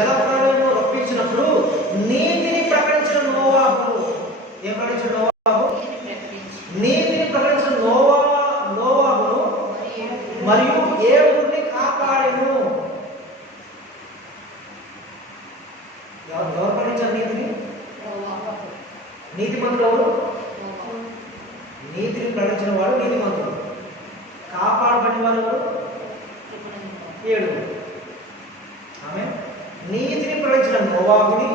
జలప్రలయంలో రప్పించినప్పుడు నీతిని ప్రకటించిన నోవాహు, ఏం ప్రకటించిన నోవాహు? నీతిని ప్రకటించిన నోవాహును మరియు ఏడుగురిని కాపాడెను. ఎవరు ప్రకటించారు నీతిని? నీతిమంతుడు ఎవరు? నీతిని ప్రకటించిన వాడు నీతిమంతుడు. కాపాడబడిన వారు ఎవరు? ఏడుగురు. ఆమె నీతిని ప్రకటించిన నోవాహుని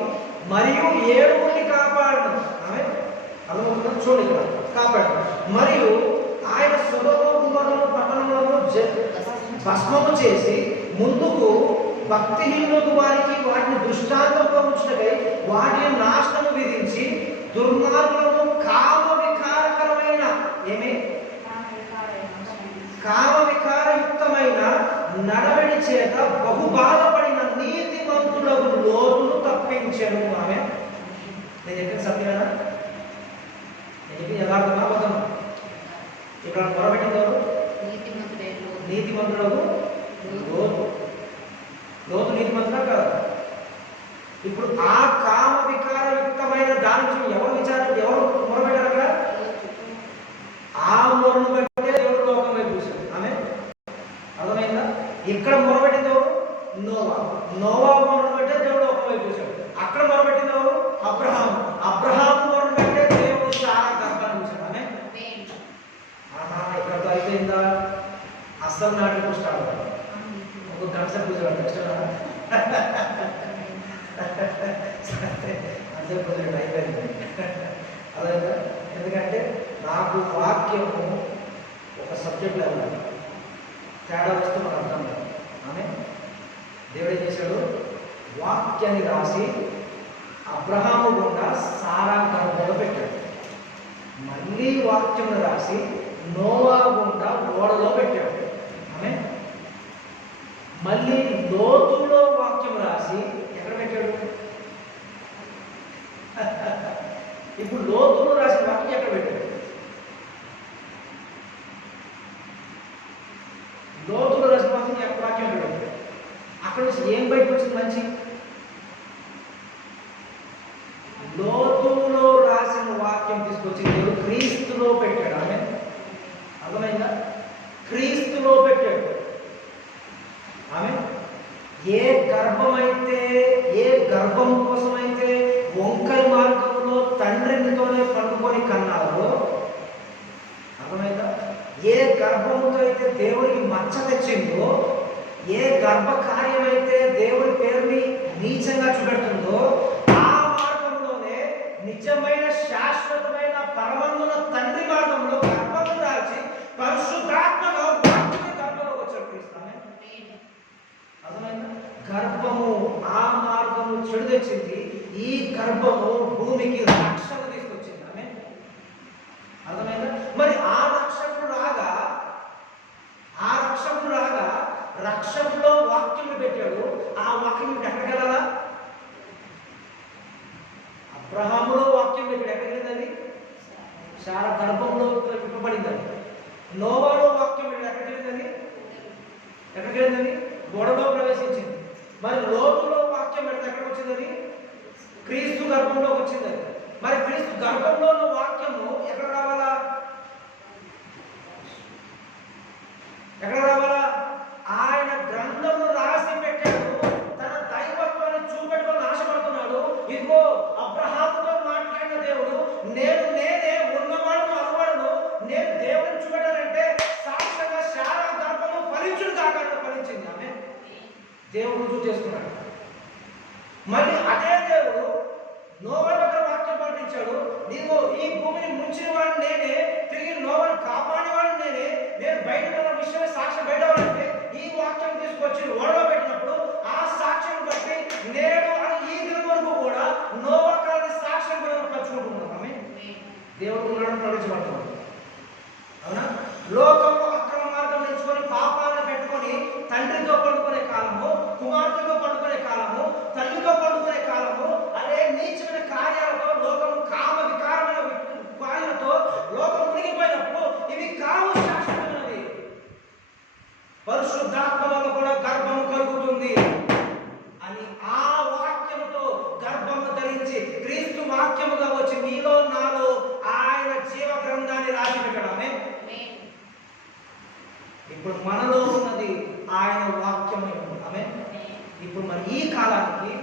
మరియు ఏడుగురిని కాపాడను. ఆమె అలా చూడండి ఇక్కడ, కాపాడు. మరియు ఆయన సొదొమ గుమొర్రా పట్టణములను భస్మము చేసి ముందుకు భక్తిహీనులకు వారికి వాటిని దృష్టాంతంగా ఉంచుటకై వాటిని నాశనము విధించి దుర్మార్గులను కామ వికారకరమైన కామ వికారయుక్తమైన నడవడి చేత బహుబాధపడిన నీతిమంతులకు లోతును తప్పించెను. ఆమె నేను చెప్పిన సత్యమేనా? నేను చెప్పిన యథార్థమా అబద్ధమా? ఇక్కడ మొరబెట్టింది ఎవరు? నీతిమంతులకు లోతు నీతిమంతుడా కదా? ఇప్పుడు ఆ కామ వికారయుక్తమైన దాని నుంచి ఎవరు మొరబెట్టారు? అక్కడ ఆ మొరను బట్టే దేవుడు లోకం వైపు చూశాడు. ఆమె అర్థమైందా? ఇక్కడ మొరబెట్టింది ఎవరు? నోవా మొరను బట్టే దేవుడు లోకం వైపు చూశాడు. అక్కడ మొరబెట్టింది ఎవరు? అబ్రహాము మొరను బట్టే దేవుడు సారా గర్భాన్ని చూశాడు. ఆమె ఇక్కడతో అయిపోయిందా? అస్సలు నాటికి స్టార్ట్ అవుతాడు. ఒక గంట సేపు కూర్చోవాలి. నెక్స్ట్ అంతే కుదిరేది అయిపోయింది. అదే, ఎందుకంటే నాకు వాక్యము ఒక సబ్జెక్ట్ లెవెల్ తేడా వస్తే మనకు అర్థం కాదు. ఆమె దేవుడు ఏం చేశాడు? వాక్యాన్ని రాసి అబ్రహాము గుండా సారా గర్భంలో పెట్టాడు. మళ్ళీ వాక్యం రాసి నోవా గుండా ఓడలో పెట్టాడు. ఆమె మళ్ళీ లోతులో వాక్యం రాసి ఎక్కడ పెట్టాడు? ఇప్పుడు లోతులో రాసిన వాక్యం ఎక్కడ పెట్టాడు? లోతులో రాసిన వాక్యం పెట్టాడు. అక్కడ నుంచి ఏం బయటకు వచ్చింది? మంచి లోతులో రాసిన వాక్యం తీసుకొచ్చి దేవుడు క్రీస్తులో పెట్టాడు. ఆమె అర్థమైందా? క్రీస్తులో పెట్టాడు. ఆమె ఏ గర్భం కోసమైతే వంకర మార్గంలో తండ్రితోనే పండుకొని కన్నారో, అర్థమైందా? ఏ గర్భముతో అయితే దేవునికి మచ్చ తెచ్చిందో, ఏ గర్భ కార్యమైతే దేవుని పేరుని నీచంగా చూపెడుతుందో, ఆ మార్గంలోనే నిజమైన శాశ్వతమైన పరమందున తండ్రి మార్గంలో గర్భము దాల్చి పరిశుద్ధాత్మలో గర్భంలోకి వచ్చాడు క్రీస్తు. అర్థమైందా? గర్భము ఆ మార్గము చెడు తెచ్చింది. ఈ గర్భము భూమికి రక్షణ తీసుకొచ్చింది. ఆమె అర్థమైందా? మరి ఆ రక్షకుడు రాగా రక్షకులో వాక్యం పెట్టాడు. ఆ వాక్యం ఎక్కడికి వెళ్ళాలా? అబ్రహాములో వాక్యం పెట్టాడు. ఎక్కడికి వెళ్ళింది? చాలా గర్భంలో విప్పబడింది. నోవాలో వాక్యం పెట్టాడు. ఎక్కడికి వెళ్ళింది? గోడలో ప్రవేశించింది. మరి లోతులో వాక్యం పెడితే ఎక్కడికి వచ్చిందని? క్రీస్తు గర్భంలోకి వచ్చిందని. మరి క్రీస్తు గర్భంలో ఉన్న వాక్యము ఎక్కడ రావాలా? ఆయన గ్రంథము రాసి పెట్టాడు. తన దైవత్వాన్ని చూపెట్టుకొని ఆశపడుతున్నాడు. ఇదిగో అబ్రహాముతో మాట్లాడిన దేవుడు నేనే ఉన్నవాడు అనువాడును, నేను దేవుడిని చూపెట్టాలంటే సాక్షంగా శారా గర్భము ఫలించుడు కాకుండా ఫలించింది. ఆమె దేవుడు రుజువు చేసుకున్నాడు. మళ్ళీ అదే దేవుడు నోవా దగ్గర వాక్యం పంపించాడు. నీవు ఈ భూమిని ముంచిన వాడు నేనే, తిరిగి నోవాను కాపాడేవాడు నేనే, నేను బయట ఉన్న విషయమే సాక్ష్యం బయటవాడంటే ఈ వాక్యం తీసుకొచ్చి ఓడలో పెట్టినప్పుడు ఆ సాక్ష్యం బట్టి నేడు అని ఈ దినం వరకు కూడా నోవా కాలని సాక్ష్యం పంచుకుంటున్నాం. ఆమె దేవుడు ఉన్నాడని ప్రకటించబడుతున్నాడు. అవునా? లోకము అక్రమ మార్గం ఎంచుకొని పాపాలను పెట్టుకొని తండ్రితో పండుకునే కాలము, కుమార్తెతో పండుకునే కాలము, తల్లితో పండుకునే కాలము, అదే నీచమైన కార్యాలతో లోకము కామ వికారమైన కార్యాలతో లోకం మునిగిపోయినప్పుడు ఇవి కావు శాశ్వతమైనవి. పరిశుద్ధాత్మ వల్ల కూడా గర్భము వాక్యముగా వచ్చి నీలో నాలో ఆయన జీవ గ్రంథాన్ని రాసి పెట్టడమే. ఇప్పుడు మనలో ఉన్నది ఆయన వాక్యమై ఉంది. ఆమె ఇప్పుడు మరి ఈ కాలానికి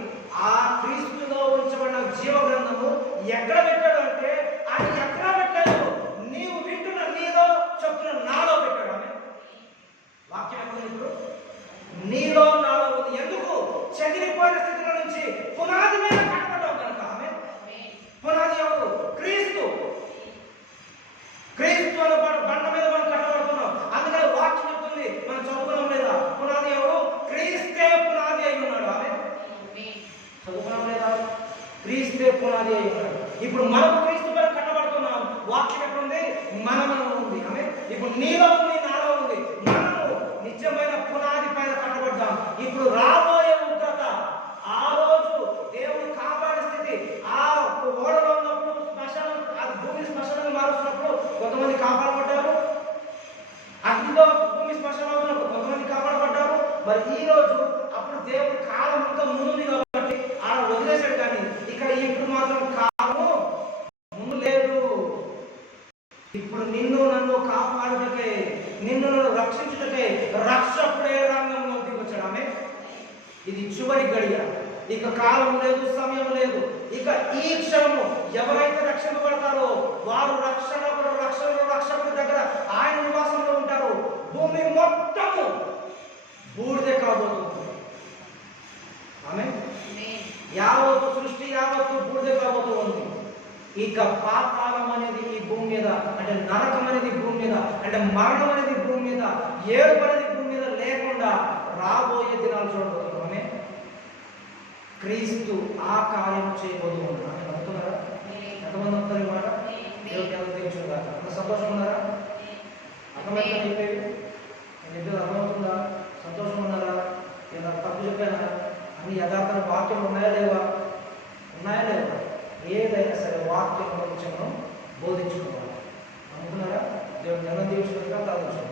ఆ క్రీస్తులో ఉంచబడిన జీవ గ్రంథము ఎక్కడ పెట్టాడు అంటే ఆయన ఎక్కడ పెట్టాడు, నీవు వింటున్న నీలో చెప్తున్న నాలో పెట్టాడు. ఆమె వాక్యం ఎక్కడ ఇప్పుడు నీలో నాలో ఉంది. ఎందుకు? చెదిరిపోయిన స్థితిలో నుంచి పునాది మీద కట్టబడ్డావు కనుక. ఆమె పునాది ఎవరు? క్రీస్తు. క్రీస్తు అనే బండ మీద మనం కట్టబడుతున్నాం. అందుకని వాక్యం చెప్తుంది, మనం చదువుకున్నాం లేదా? పునాది ఎవరు? క్రీస్తే పునాది అయి ఉన్నాడు. ఆమె చదువుకున్నాం లేదా? క్రీస్తే పునాది అయి ఉన్నాడు. ఇప్పుడు మనం క్రీస్తు మీద కట్టబడుతున్నాం. వాక్యం ఎక్కడ ఉంది? మనలో ఉంది. ఆమె ఇప్పుడు నీలో ఉంది, నాలో ఉంది. మనము నిజమైన పునాది పైన కట్టబడ్డాం. ఇప్పుడు రాబోయే ఉగ్రత, ఆ రోజు దేవుడు కాపాడే స్థితి, ఆ ఓడలో ఉన్నప్పుడు శ్మశానం, అది భూమి శ్మశానం మారుస్తున్నప్పుడు కొంతమంది కాపాడబడ్డారు. అగ్నిలో భూమి శ్మశానం అవుతున్నప్పుడు కొంతమంది కాపాడబడ్డారు. మరి ఈ రోజు అప్పుడు దేవుడు కాలం అంతా ముందుంది కాబట్టి ఆడ వదిలేశాడు. కానీ ఇక్కడ ఇప్పుడు మాత్రం కాలము ముందు లేదు. ఇప్పుడు నిన్ను నన్ను కాపాడుటకే, నిన్ను నన్ను రక్షించుటకే రక్షకుడే రంగంలో దిగొచ్చాడు. ఆమె ఇది చివరి గడియ. ఇక కాలం లేదు, సమయం లేదు. ఇక ఈ క్షణము ఎవరైతే రక్షింపబడతారో వారు రక్షకుడి దగ్గర ఆయన నివాసంలో ఉంటారు. భూమి మొత్తము బూడిదే కాబోతుంది. ఆమె యావత్తు సృష్టి యావత్తు బూడిదే కాబోతుంది. ఇక పాతాళం అనేది ఈ భూమి మీద, అంటే నరకం అనేది భూమి మీద, అంటే మరణం అనేది భూమి మీద, ఏడుపు అనేది భూమి మీద లేకుండా రాబోయే దినాలు చూడబోతున్నామే. క్రీస్తు ఆ కార్యం చేయబోతూ ఉన్నాడు. నమ్ముతున్నారా? ఎంతమంది నమ్ముతారు ఈ మాట? దేవుడికి ఎంత తెలుసుగా? అంత సంతోషం ఉన్నారా? అర్థమవుతుందా? చెప్పేది నేను చెప్పేది అర్థమవుతుందా? సంతోషం ఉన్నారా? నేను తప్పు చెప్పానా? అన్ని యథార్థ వాక్యం ఉన్నాయా లేవా? ఉన్నాయా లేవా? ఏదైనా సరే వాక్యం బోధించుకోవాలి. అనుకున్నారా? దేవుడు జ్ఞానం దీవించుకుంటా కాదు.